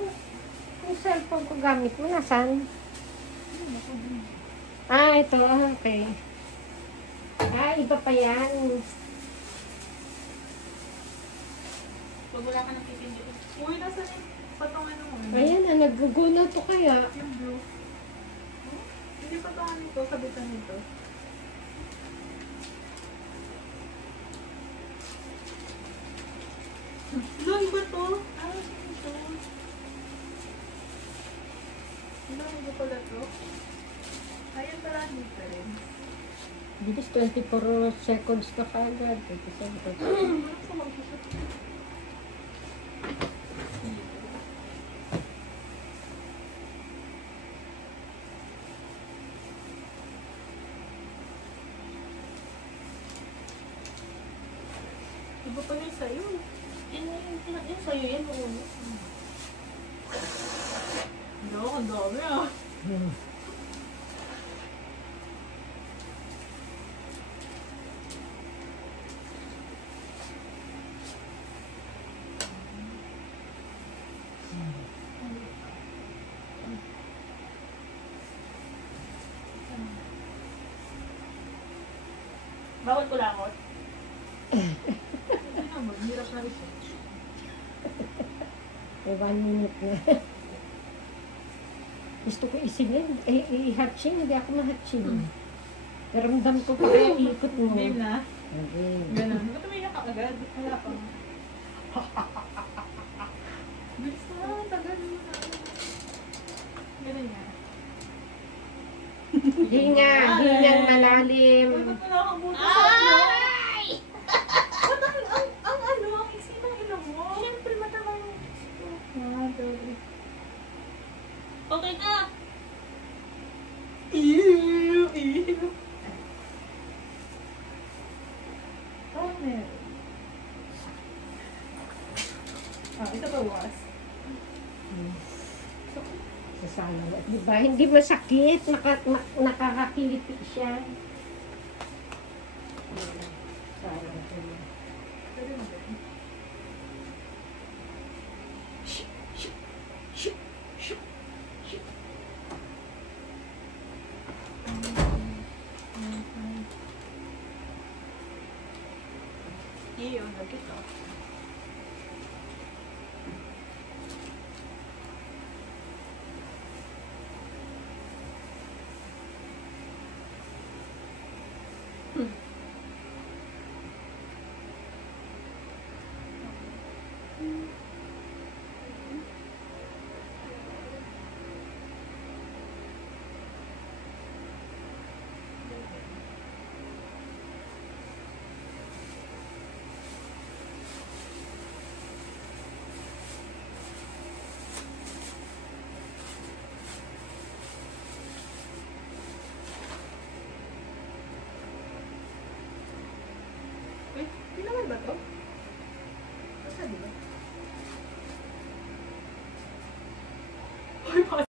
Yung cellphone ko gamit mo, nasaan? Ah, ito. Ah, okay. Ah, iba pa yan. Pag wala ka nang pipindutin. Uy, nasa yung patungan mo. Ayan na, nag-google to kaya. Yung blue. Oh, hindi patungan nito, kabitan nito. Loy ba to? Ah, ito. Loy ba pala to? Ayan pala dito rin. Bilis 24 seconds na kagad. 20 seconds. Sa mag-isip. Iba pala yung sa'yo. Yung sa'yo yan. No, ang dami ah. Bawal ko langot. Hindi naman, hirap na research. May 1 minute na. Gusto ko isingin. I-hatching. Hindi ako ma-hatching. Naramdam ko pa kaya ikot mo. Game na. Okay. Ganun. Ba't umiyak ka agad? Wala pa. Bilis na, tagal mo na. Ganun nga. Hingang malalim. Ba't wala kang buto sa ilong? Ba't ang ano, ang isi ng ilong mo? Siyempre, matama yung gusto. Okay na. Ew! Ew! Oh, meron. Ito ba was? Sasama. Diba? Hindi masakit. Nakakakiliti siya. Sayang ko yun. Pwede mo ba? Iyo, nagkita. Uy, hindi naman ba to? Basta di ba?